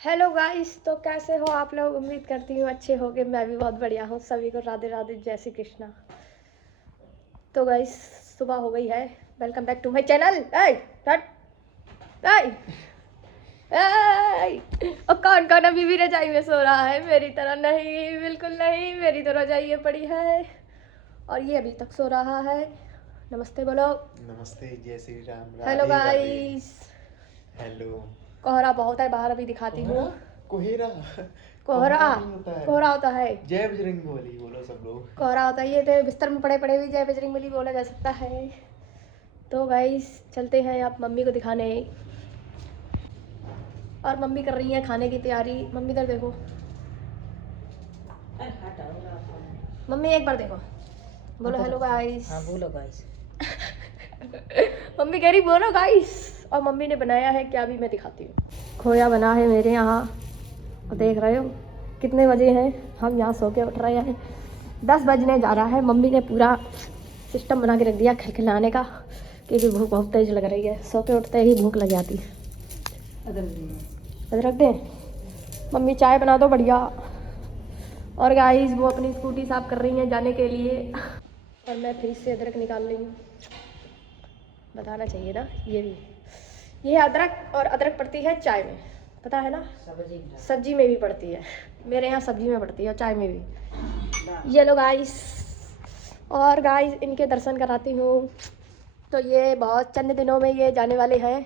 Hello guys, तो कैसे हो आप लोग। उम्मीद करती हूँ अच्छे होगे। मैं भी बहुत बढ़िया हूँ। सभी को राधे राधे, जय श्री कृष्णा। तो गाइस, सुबह हो गई है। Welcome back to my channel. और कौन कौन अभी भी रजाई में सो रहा है? मेरी तरह नहीं, बिल्कुल नहीं। मेरी तो रजाई पड़ी है और ये अभी तक सो रहा है। नमस्ते बोलो। नमस्ते, जय Shri Ram, hello Radhe Radhe. Guys. Hello. कोहरा बहुत है बाहर, अभी दिखाती हूँ। कोहरा कोहरा कोहरा नहीं होता है, कोहरा होता है। जय बजरंग बोली बोलो सब लोग। कोहरा होता है, ये तो बिस्तर में पड़े पड़े भी जय बजरंगबली बोला जा सकता है। तो गाइस चलते हैं आप मम्मी को दिखाने। और मम्मी कर रही है खाने की तैयारी। मम्मी इधर देखो। मम्मी एक बार देखो, बोलो हेलो गाइस। हाँ बोलो गाइस। मम्मी कह रही बोलो गाइस। और मम्मी ने बनाया है क्या, भी मैं दिखाती हूँ। खोया बना है मेरे यहाँ, और देख रहे हो कितने बजे हैं। हम यहाँ सो के उठ रहे हैं, 10 बजने जा रहा है। मम्मी ने पूरा सिस्टम बना के रख दिया खिलाने का, क्योंकि भूख बहुत तेज लग रही है। सो के उठते ही भूख लग जाती है। अदरक दें। मम्मी चाय बना दो बढ़िया। और गाइस वो अपनी स्कूटी साफ कर रही हैं जाने के लिए, और मैं फ्रिज से अदरक निकाल रही हूँ। बताना चाहिए ना, ये भी ये है अदरक। और अदरक पड़ती है चाय में, पता है ना। सब्जी में भी पड़ती है। मेरे यहाँ सब्जी में पड़ती है और चाय में भी। ये लो गाइस। और गाइस इनके दर्शन कराती हूँ। तो ये बहुत चंद दिनों में ये जाने वाले हैं।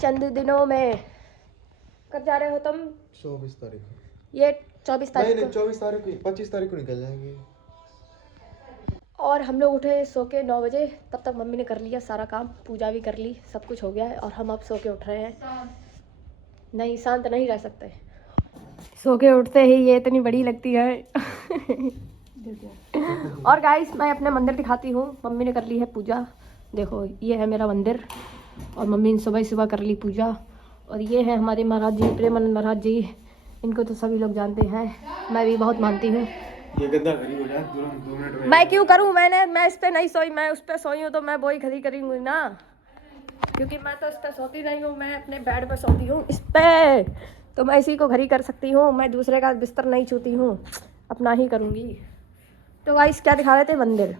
चंद दिनों में। कब जा रहे हो तुम? 24 तारीख। ये 24 तारीख नहीं को। 24 तारीख को, 25 तारीख को निकल जाएंगे। और हम लोग उठे सो के 9 बजे। तब तक मम्मी ने कर लिया सारा काम, पूजा भी कर ली, सब कुछ हो गया है। और हम अब सो के उठ रहे हैं। नहीं, शांत नहीं रह सकते। सो के उठते ही ये इतनी बड़ी लगती है। और गाइस मैं अपने मंदिर दिखाती हूँ। मम्मी ने कर ली है पूजा। देखो ये है मेरा मंदिर, और मम्मी ने सुबह सुबह कर ली पूजा। और ये है हमारे महाराज जी, प्रेमानंद महाराज जी। इनको तो सभी लोग जानते हैं, मैं भी बहुत मानती हूँ। ये गद्दा खड़ी हो जाए तुरंत 2 मिनट में। मैं क्यों करूँ? मैं इस पे नहीं सोई, मैं उस पे सोई हूँ, तो मैं वही खड़ी करूँगी ना। क्योंकि मैं तो इस पे सोती नहीं हूँ, मैं अपने बेड पे सोती हूँ इस पे। तो मैं इसी को खड़ी कर सकती हूँ, मैं दूसरे का बिस्तर नहीं छूती हूँ, अपना ही करूँगी। तो गाइस क्या दिखा रहे थे? मंदिर।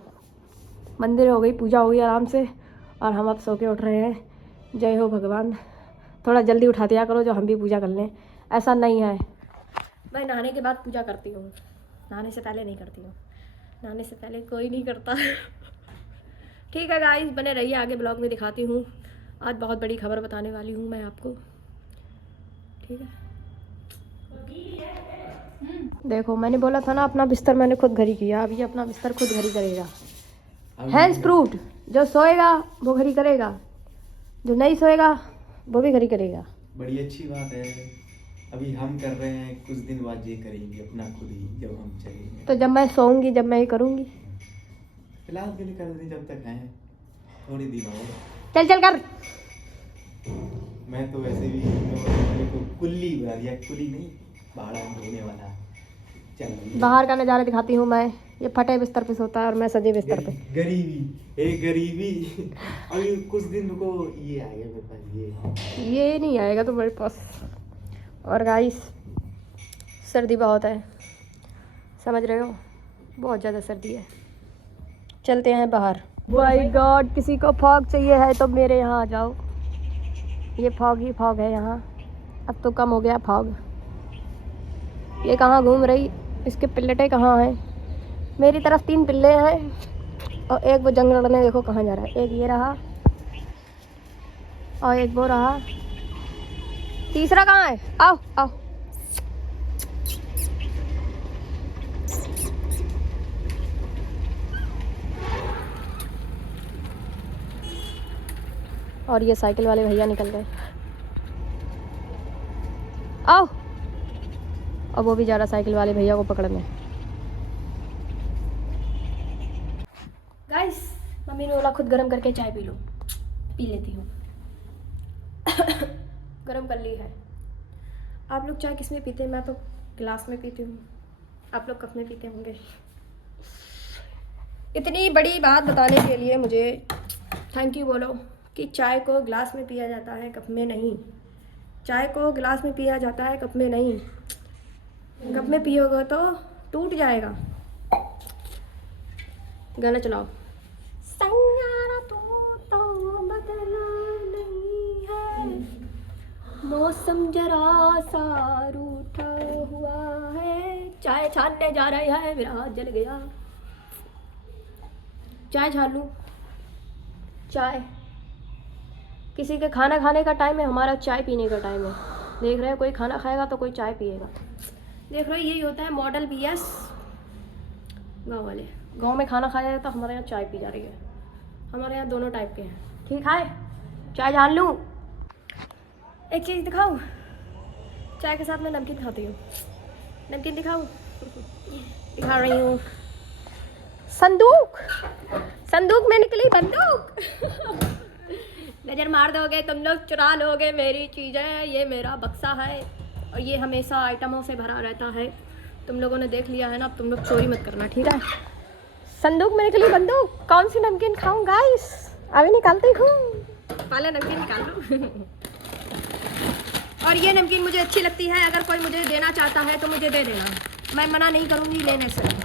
मंदिर हो गई, पूजा हो गई आराम से, और हम अब सो के उठ रहे हैं। जय हो भगवान। थोड़ा जल्दी उठा दिया करो जो हम भी पूजा कर लें। ऐसा नहीं है, मैं नहाने के बाद पूजा करती हूँ, नहाने से पहले नहीं करती हूँ। नहाने से पहले कोई नहीं करता। ठीक है गाइस, बने रहिए, आगे ब्लॉग में दिखाती हूँ। आज बहुत बड़ी खबर बताने वाली हूँ मैं आपको, ठीक है। देखो मैंने बोला था ना, अपना बिस्तर मैंने खुद घर ही किया। अब ये अपना बिस्तर खुद घर ही करेगा। Hands proof. जो सोएगा वो घर ही करेगा, जो नहीं सोएगा वो भी घर ही करेगा। बड़ी अच्छी बात है। अभी हम कर रहे हैं, कुछ दिन बाद ये करेंगे अपना खुद ही, जब हम चलेंगे। तो जब मैं सोऊंगी, जब मैं ही करूँगी। फिलहाल के लिए कर दें जब तक हैं, थोड़ी दिन और। चल चल कर। मैं तो वैसे भी मेरे को कुल्ली बुला दिया, कुल्ली नहीं, भाड़ा धोने वाला। चल बाहर का नज़ारा दिखाती हूँ मैं। ये फटे बिस्तर पे सोता है और मैं सजे बिस्तर पे। गरीबी, गरीबी। अभी कुछ दिन को ये आ गया मेरे पास, ये नहीं आएगा तुम्हारे पास। और गाइस सर्दी बहुत है, समझ रहे हो, बहुत ज़्यादा सर्दी है। चलते हैं बाहर। माय गॉड, किसी को फॉग चाहिए है तो मेरे यहाँ आ जाओ। ये फॉग ही फॉग है यहाँ। अब तो कम हो गया फॉग। ये कहाँ घूम रही, इसके पिल्लटे कहाँ हैं? मेरी तरफ 3 पिल्ले हैं, और एक वो जंग लड़ने देखो कहाँ जा रहा है। एक ये रहा, और एक वो रहा, तीसरा कहाँ है? आओ आओ। और ये साइकिल वाले भैया निकल गए, आओ। और वो भी जा रहा साइकिल वाले भैया को पकड़ने। गाइस मम्मी ने बोला खुद गरम करके चाय पी लो, पी लेती हूँ। गरम कर ली है। आप लोग चाय किस में पीते हैं? मैं तो गिलास में पीती हूँ, आप लोग कप में पीते होंगे। इतनी बड़ी बात बताने के लिए मुझे थैंक यू बोलो कि चाय को गिलास में पिया जाता है, कप में नहीं। चाय को गिलास में पिया जाता है, कप में नहीं। कप में पियोगे तो टूट जाएगा। गाना चलाओ। संयारा तू तो बदला नहीं है, मौसम जरा सा रूठा हुआ है। चाय छानने जा रहे हैं, मेरा हाथ जल गया। चाय छान लूँ? चाय किसी के खाना खाने का टाइम है, हमारा चाय पीने का टाइम है। देख रहे हो, कोई खाना खाएगा तो कोई चाय पिएगा। देख रहे हो, यही होता है मॉडल BS गाँव वाले। गांव में खाना खाया जाता, हमारे यहाँ चाय पी जा रही है। हमारे यहाँ दोनों टाइप के हैं। ठीक है, चाय जान लूँ? एक चीज़ दिखाऊँ? चाय के साथ मैं नमकीन खाती हूँ। नमकीन दिखाऊँ? दिखा रही हूँ। संदूक में निकली बंदूक। नज़र मार दोगे तुम लोग, चुरा लोगे मेरी चीज़ें। ये मेरा बक्सा है और ये हमेशा आइटमों से भरा रहता है। तुम लोगों ने देख लिया है ना, अब तुम लोग चोरी मत करना, ठीक है? संदूक में निकली बंदूक। कौन सी नमकीन खाऊं गाइस? अभी निकालती हूँ, पहले नमकीन निकाल लूँ। और ये नमकीन मुझे अच्छी लगती है। अगर कोई मुझे देना चाहता है तो मुझे दे देना, मैं मना नहीं करूँगी लेने से।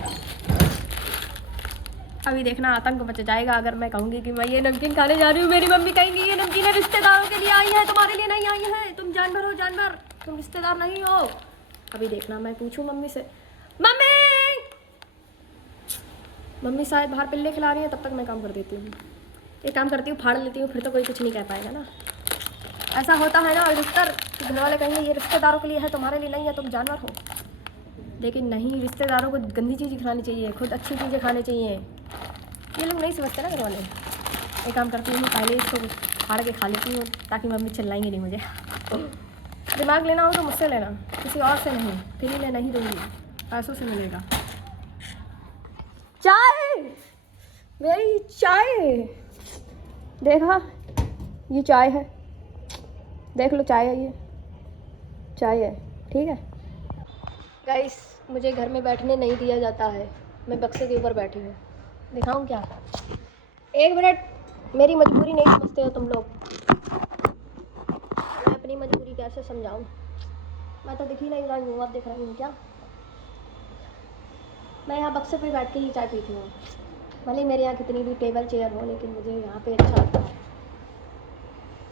अभी देखना आतंक मच जाएगा अगर मैं कहूँगी कि मैं ये नमकीन खाने जा रही हूँ। मेरी मम्मी कहेंगी ये नमकीन रिश्तेदारों के लिए आई है, तुम्हारे लिए नहीं आई है। तुम जानवर हो, जानवर, तुम रिश्तेदार नहीं हो। अभी देखना, मैं पूछूँ मम्मी से, मम्मी शायद बाहर पिल्ले खिला रही है, तब तक मैं काम कर देती हूँ। एक काम करती हूँ, फाड़ लेती हूँ, फिर तो कोई कुछ नहीं कह पाएगा ना। ऐसा होता है ना अधिकतर, घर वाले कहेंगे ये रिश्तेदारों के लिए है, तुम्हारे लिए नहीं है, तुम जानवर हो। लेकिन नहीं, रिश्तेदारों को गंदी चीज़ें खिलानी चाहिए, खुद अच्छी चीज़ें खानी चाहिए। ये लोग नहीं समझते ना घर वाले। एक काम करती हूँ, पहले इसको फाड़ के खा लेती हूँ ताकि मम्मी चिल्लाएंगे नहीं मुझे। दिमाग लेना हो तो मुझसे लेना, किसी और से नहीं। फ्री में नहीं दूँगी, पैसों से मिलेगा। चाय, मेरी चाय देखा, ये चाय है, देख लो, चाय है, ये चाय है, ठीक है गाइस। मुझे घर में बैठने नहीं दिया जाता है, मैं बक्से के ऊपर बैठी हूँ। दिखाऊं क्या? एक मिनट, मेरी मजबूरी नहीं समझते हो तुम लोग। मैं अपनी मजबूरी कैसे समझाऊं? मैं तो दिख ही नहीं रही हूँ, अब दिख रही हूँ क्या? मैं यहाँ बक्से पे बैठ के ही चाय पीती हूँ। भले मेरे यहाँ कितनी भी टेबल चेयर हो, लेकिन मुझे यहाँ पे अच्छा लगता है।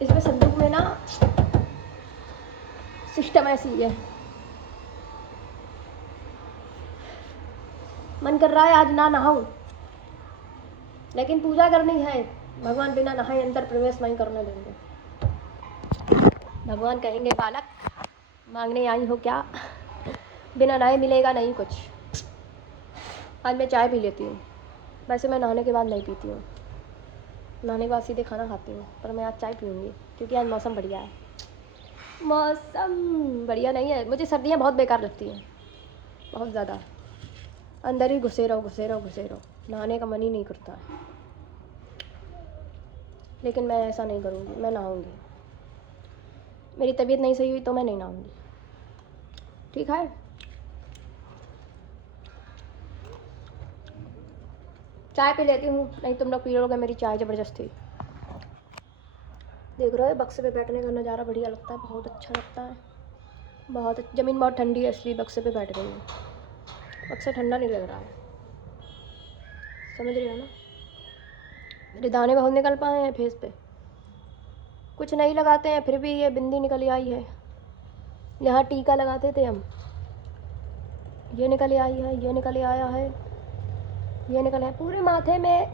इसमें संदूक में ना सिस्टम ऐसी है, मन कर रहा है आज ना नहाऊं, लेकिन पूजा करनी है। भगवान बिना नहाए अंदर प्रवेश नहीं करने देंगे। भगवान कहेंगे बालक, मांगने आई हो क्या? बिना नहाए मिलेगा नहीं कुछ। आज मैं चाय पी लेती हूँ। वैसे मैं नहाने के बाद नहीं पीती हूँ, नहाने के बाद सीधे खाना खाती हूँ, पर मैं आज चाय पीऊँगी क्योंकि आज मौसम बढ़िया है। मौसम बढ़िया नहीं है, मुझे सर्दियाँ बहुत बेकार लगती हैं, बहुत ज़्यादा। अंदर ही घुसे रहो, नहाने का मन ही नहीं करता है। लेकिन मैं ऐसा नहीं करूँगी, मैं नहाऊँगी। मेरी तबीयत नहीं सही हुई तो मैं नहीं नहाऊँगी, ठीक है? चाय पी लेती हूँ, नहीं तुम लोग पी लोगे मेरी चाय ज़बरदस्ती। देख रहे हो, बक्से पे बैठने का नज़ारा बढ़िया लगता है, बहुत अच्छा लगता है। बहुत ज़मीन बहुत ठंडी है, इसलिए बक्से पे बैठ गई हूँ। बक्सा ठंडा नहीं लग रहा है, समझ रहे हो ना? मेरे दाने बहुत निकल पाए हैं फेस पे। कुछ नहीं लगाते हैं फिर भी ये बिंदी निकल आई है। यहाँ टीका लगाते थे हम, ये निकल आई है, ये निकल आया है, ये निकल आया। पूरे माथे में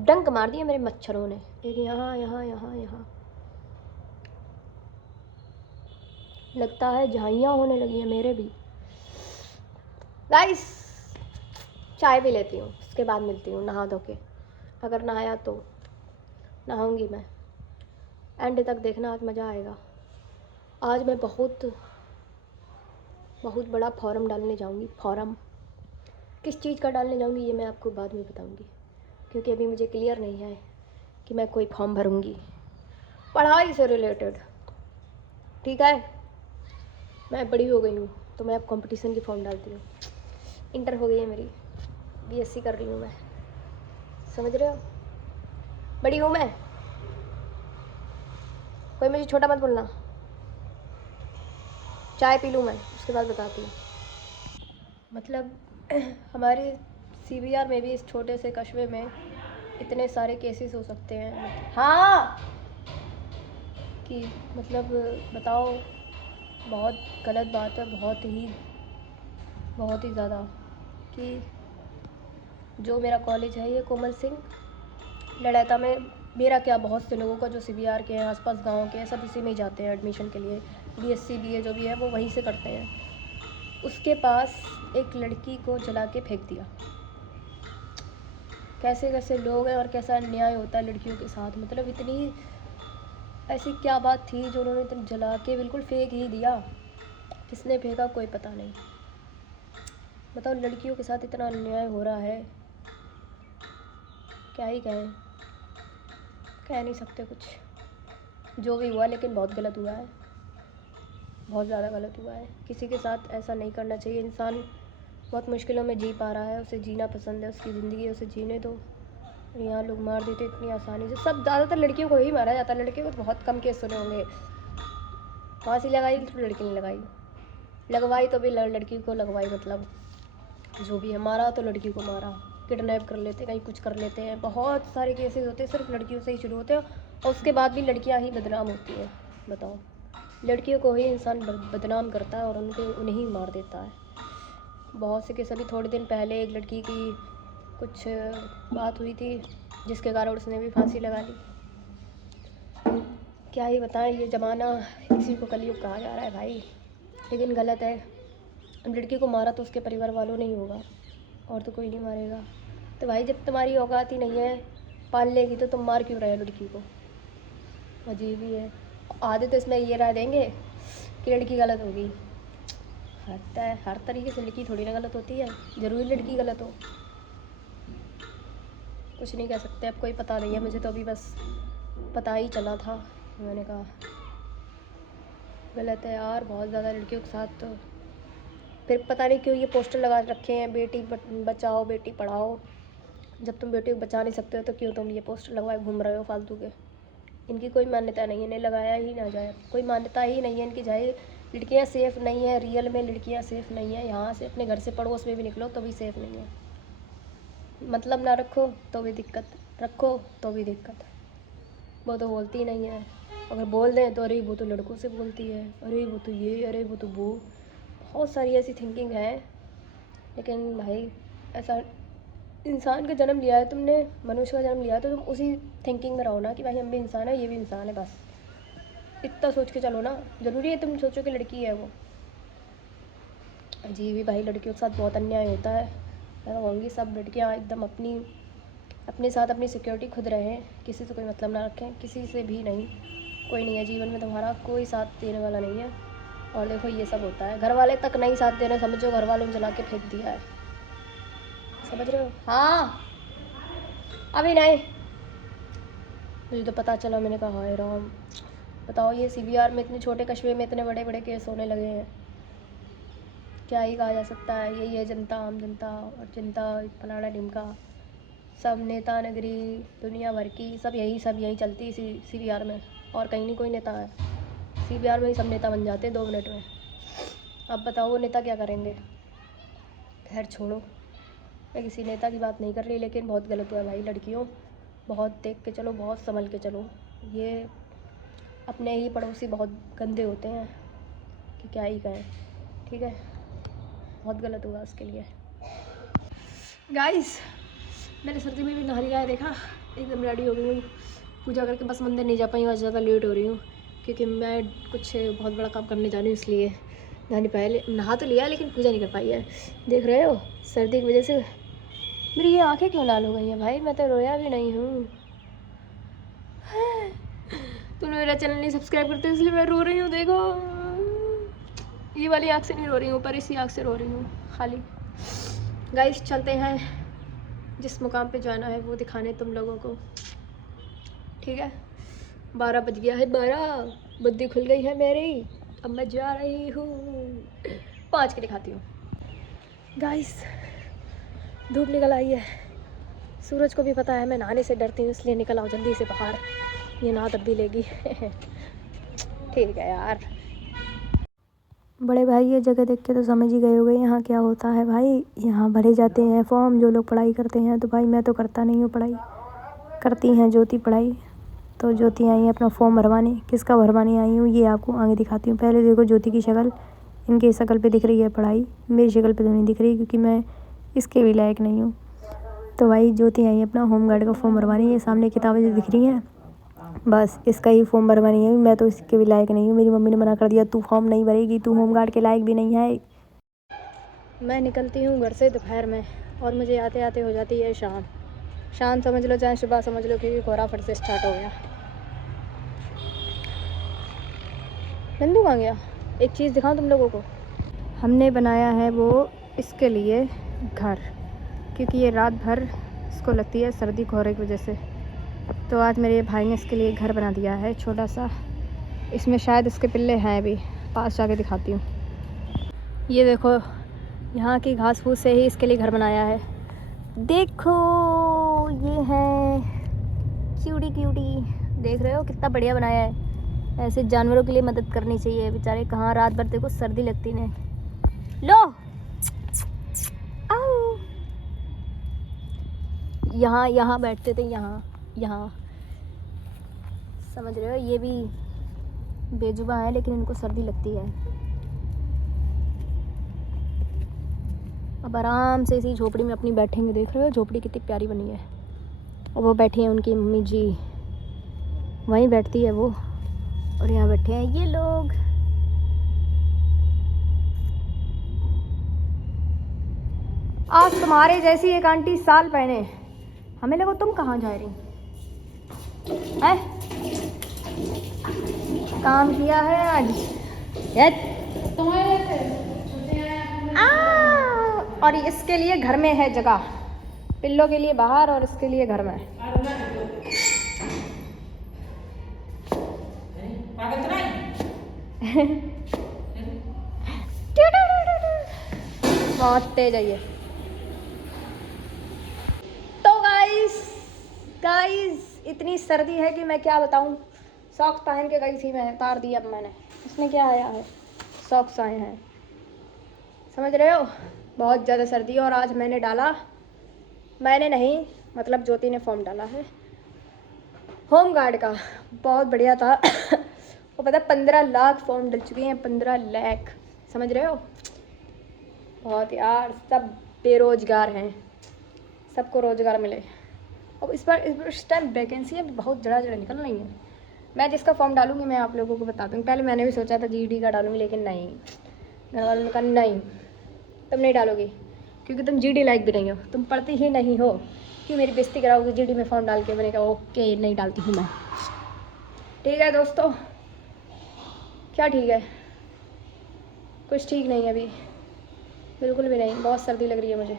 डंक मार दिए मेरे मच्छरों ने, एक यहाँ यहाँ यहाँ यहाँ। लगता है झाइयाँ होने लगी हैं मेरे भी। गाइस, चाय भी लेती हूँ, उसके बाद मिलती हूँ नहा धो के। अगर नहाया तो नहाऊंगी मैं। एंड तक देखना, आज मज़ा आएगा। आज मैं बहुत बड़ा फॉर्म डालने जाऊंगी। फॉर्म किस चीज़ का डालने जाऊंगी ये मैं आपको बाद में बताऊंगी, क्योंकि अभी मुझे क्लियर नहीं है कि मैं कोई फॉर्म भरूंगी पढ़ाई से रिलेटेड, ठीक है? मैं बड़ी हो गई हूँ तो मैं अब कंपटीशन की फॉर्म डालती हूँ। इंटर हो गई है मेरी, BSc कर रही हूँ मैं, समझ रहे हो? बड़ी हूँ मैं, कोई मुझे छोटा मत बोलना। चाय पी लूँ मैं, उसके बाद बताती हूँ। मतलब हमारे CBR में भी, इस छोटे से कस्बे में इतने सारे केसेस हो सकते हैं। हाँ, कि मतलब बताओ, बहुत गलत बात है, बहुत ही ज़्यादा, कि जो मेरा कॉलेज है ये कोमल सिंह लड़ैता में, मेरा क्या, बहुत से लोगों का जो CBR के हैं, आसपास गांव के हैं, सब इसी में ही जाते हैं एडमिशन के लिए। BSc BA जो भी है वो वहीं से करते हैं। उसके पास एक लड़की को जला के फेंक दिया। कैसे कैसे लोग हैं और कैसा अन्याय होता है लड़कियों के साथ। मतलब इतनी ऐसी क्या बात थी जो उन्होंने इतनी जला के बिल्कुल फेंक ही दिया। किसने फेंका कोई पता नहीं। बताओ, लड़कियों के साथ इतना अन्याय हो रहा है, क्या ही कहें, कह नहीं सकते कुछ। जो भी हुआ लेकिन बहुत गलत हुआ है, बहुत ज़्यादा गलत हुआ है। किसी के साथ ऐसा नहीं करना चाहिए। इंसान बहुत मुश्किलों में जी पा रहा है, उसे जीना पसंद है, उसकी ज़िंदगी उसे जीने दो। यहाँ लोग मार देते इतनी आसानी से। सब ज़्यादातर लड़कियों को ही मारा जाता है, लड़के को तो बहुत कम केस सुने होंगे। फांसी लगाई तो लड़की ने लगाई, लगवाई तो भी लड़की को लगवाई। मतलब जो भी है, मारा तो लड़की को मारा, किडनैप कर लेते, कहीं कुछ कर लेते हैं। बहुत सारे केसेस होते हैं सिर्फ लड़कियों से ही शुरू होते हैं, और उसके बाद भी लड़कियां ही बदनाम होती हैं। बताओ, लड़कियों को ही इंसान बदनाम करता है और उन्हें ही मार देता है। बहुत से केस, अभी थोड़े दिन पहले एक लड़की की कुछ बात हुई थी जिसके कारण उसने भी फांसी लगा ली। क्या ही बताएं, ये ज़माना, इसी को कलयुग कहा जा रहा है भाई, लेकिन गलत है। अब लड़की को मारा तो उसके परिवार वालों ने ही होगा, और तो कोई नहीं मारेगा। तो भाई, जब तुम्हारी औकात ही नहीं है पाल लेगी तो तुम मार क्यों रहे हो लड़की को? अजीब ही है। आधे तो इसमें ये राय देंगे कि लड़की गलत होगी। हर तरीके से लड़की थोड़ी ना गलत होती है, ज़रूरी लड़की गलत हो? कुछ नहीं कह सकते, अब कोई पता नहीं है मुझे, तो अभी बस पता ही चला था, मैंने कहा गलत है यार, बहुत ज़्यादा लड़कियों के साथ। तो फिर पता नहीं क्यों ये पोस्टर लगा रखे हैं, बेटी बचाओ बेटी पढ़ाओ। जब तुम बेटी को बचा नहीं सकते हो तो क्यों तुम ये पोस्टर लगवाए घूम रहे हो फालतू के? इनकी कोई मान्यता नहीं है, इन्हें लगाया ही ना जाए। कोई मान्यता ही नहीं है इनकी। जाए लड़कियां सेफ़ नहीं है, रियल में लड़कियां सेफ़ नहीं है। यहाँ से अपने घर से पड़ोस में भी निकलो तो भी सेफ़ नहीं है। मतलब ना रखो तो भी दिक्कत, रखो तो भी दिक्कत। वो तो बोलती ही नहीं है, अगर बोल दें तो अरे वो तो लड़कों से बोलती है, अरे वो तो ये, अरे वो तो वो। बहुत सारी ऐसी थिंकिंग है। लेकिन भाई, ऐसा इंसान का जन्म लिया है तुमने, मनुष्य का जन्म लिया है, तो तुम उसी थिंकिंग में रहो ना कि भाई हम भी इंसान है, ये भी इंसान है। बस इतना सोच के चलो ना। ज़रूरी है तुम सोचो कि लड़की है वो? अजीब ही भाई, लड़कियों के साथ बहुत अन्याय होता है। मैं कहूँगी सब लड़कियाँ एकदम अपने साथ अपनी सिक्योरिटी खुद रहें, किसी से कोई मतलब ना रखें, किसी से भी नहीं। कोई नहीं है जीवन में तुम्हारा, कोई साथ देने वाला नहीं है। और देखो ये सब होता है, घर वाले तक नहीं साथ दे रहे, समझो घर वालों ने जला के फेंक दिया है। समझ रहे हो? हाँ, अभी नहीं, मुझे तो पता चला, मैंने कहा हाय राम। बताओ, ये CBR में, इतने छोटे कस्बे में इतने बड़े बड़े केस होने लगे हैं। क्या ही कहा जा सकता है। यही है जनता, आम जनता, और जनता फलाना ढिमका, सब नेता नगरी दुनिया भर की, सब यही चलती है CBR में। और कहीं नहीं कोई नेता है, CBR में ही सब नेता बन जाते हैं 2 मिनट में। अब बताओ वो नेता क्या करेंगे? खैर छोड़ो, मैं किसी नेता की बात नहीं कर रही, लेकिन बहुत गलत हुआ है भाई। लड़कियों, बहुत देख के चलो, बहुत संभल के चलो। ये अपने ही पड़ोसी बहुत गंदे होते हैं कि क्या ही कहें। ठीक है, बहुत गलत हुआ उसके लिए। गाइस, मैंने सर्दी में भी नहा लिया है, देखा, एकदम रेडी हो गई हूँ पूजा करके। बस मंदिर नहीं जा पाई, आज ज़्यादा लेट हो रही हूँ क्योंकि मैं कुछ बहुत बड़ा काम करने जा रही हूँ, इसलिए नहा नहीं पाया। नहा तो लिया लेकिन पूजा नहीं कर पाई है। देख रहे हो, सर्दी की वजह से मेरी ये आंखें क्यों लाल हो गई हैं भाई? मैं तो रोया भी नहीं हूँ। तुमने मेरा चैनल नहीं सब्सक्राइब करते इसलिए मैं रो रही हूँ। देखो, ये वाली आँख से नहीं रो रही हूँ, पर इसी आँख से रो रही हूँ खाली। गाइस, चलते हैं, जिस मुकाम पे जाना है वो दिखाने तुम लोगों को। ठीक है, 12 बज गया है, 12, बुद्धि खुल गई है मेरी। अब मैं जा रही हूँ, 5 के दिखाती हूँ। गाइस, धूप निकल आई है, सूरज को भी पता है मैं नहाने से डरती हूँ, इसलिए निकल आओ जल्दी से बाहर, ये नहा तब भी लेगी। ठीक है यार, बड़े भाई ये जगह देख के तो समझ ही गए होगे यहाँ क्या होता है भाई। यहाँ भरे जाते हैं फॉर्म, जो लोग पढ़ाई करते हैं। तो भाई मैं तो करता नहीं हूँ पढ़ाई, करती हैं ज्योति पढ़ाई। तो ज्योति आई है अपना फॉर्म भरवाने। किसका भरवाने आई हूँ ये आपको आगे दिखाती हूँ। पहले देखो ज्योति की शक्ल, इनकी शक्ल पे दिख रही है पढ़ाई, मेरी शक्ल पे तो नहीं दिख रही क्योंकि मैं इसके भी लायक नहीं हूँ। तो भाई ज्योति आई है अपना होमगार्ड का फॉर्म भरवाने। ये सामने किताबें जो दिख रही हैं, बस इसका ही फॉर्म भरवानी है। मैं तो इसके भी लायक नहीं हूँ। मेरी मम्मी ने मना कर दिया, तू फॉर्म नहीं भरेगी, तू होमगार्ड के लायक भी नहीं है। मैं निकलती हूँ घर से दोपहर में और मुझे आते आते हो जाती है शाम। शाम समझ लो चाहे सुबह समझ लो, क्योंकि कोहरा फट से स्टार्ट हो गया। नंदू कहाँ गया? एक चीज़ दिखाऊं तुम लोगों को, हमने बनाया है वो इसके लिए घर, क्योंकि ये रात भर इसको लगती है सर्दी कोहरे की वजह से। तो आज मेरे भाई ने इसके लिए घर बना दिया है छोटा सा। इसमें शायद इसके पिल्ले हैं भी, पास जाके दिखाती हूँ। ये देखो यहाँ की घास फूस से ही इसके लिए घर बनाया है। देखो ये है क्यूटी क्यूटी, देख रहे हो कितना बढ़िया बनाया है। ऐसे जानवरों के लिए मदद करनी चाहिए, बेचारे कहाँ रात भर देखो सर्दी लगती ने। लो आओ, यहाँ बैठते थे, यहाँ समझ रहे हो। ये भी बेजुबा है लेकिन इनको सर्दी लगती है। अब आराम से इसी झोपड़ी में अपनी बैठेंगे। देख रहे हो झोपड़ी कितनी प्यारी बनी है। और वो बैठी हैं उनकी मम्मी जी, वहीं बैठती है वो, और यहाँ बैठे हैं ये लोग। आज तुम्हारे जैसी एक आंटी साल पहने, हमें लगा तुम कहाँ जा रही है? काम किया है आज और इसके लिए घर में है जगह, पिल्लों के लिए बाहर और इसके लिए घर में। बहुत तेज है ये। तो गाइस इतनी सर्दी है कि मैं क्या बताऊं। सॉक्स पहन के गई थी मैं, उतार दिया अब मैंने। इसमें क्या आया है, सॉक्स आए हैं, समझ रहे हो। बहुत ज़्यादा सर्दी। और आज मैंने डाला, मैंने नहीं मतलब ज्योति ने फॉर्म डाला है होमगार्ड का। बहुत बढ़िया था। वो पता 15 लाख फॉर्म डल चुके हैं, 15 लाख, समझ रहे हो। बहुत यार, सब बेरोजगार हैं, सबको रोज़गार मिले। अब इस टाइम वैकेंसी बहुत जड़ा निकल रही है। मैं जिसका फॉर्म डालूंगी मैं आप लोगों को बता दूँगी। पहले मैंने भी सोचा था जीडी का डालूंगी, लेकिन नहीं, घर वालों ने कहा नहीं तुम नहीं डालोगी क्योंकि तुम जीडी लायक भी नहीं हो, तुम पढ़ती ही नहीं हो, क्यों मेरी बेइज्जती कराओगी जीडी में फॉर्म डाल के। मैंने कहा ओके नहीं डालती हूँ मैं। ठीक है दोस्तों, क्या ठीक है, कुछ ठीक नहीं है अभी, बिल्कुल भी नहीं। बहुत सर्दी लग रही है मुझे।